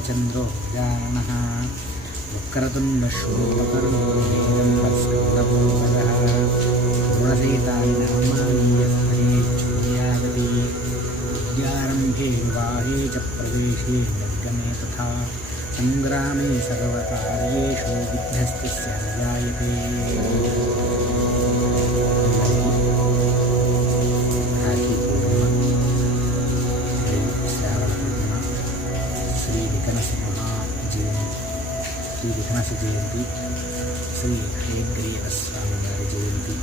पूर्णचन्द्रो जानः वक्रतुण्डशूलकर्णो स्कन्दपूर्वजः गुणसेतानि नामानि यस्त्रेच्छून्यागति विद्यारम्भे विवाहे च प्रवेशे निर्गमे तथा सङ्ग्रामे सर्वकार्येषु विद्धस्तस्य न जायते। राखी पूर्णिमा, श्रावण पूर्णिमा, श्री विकनस जयंती, श्री हयग्रीव स्वामी जयंती,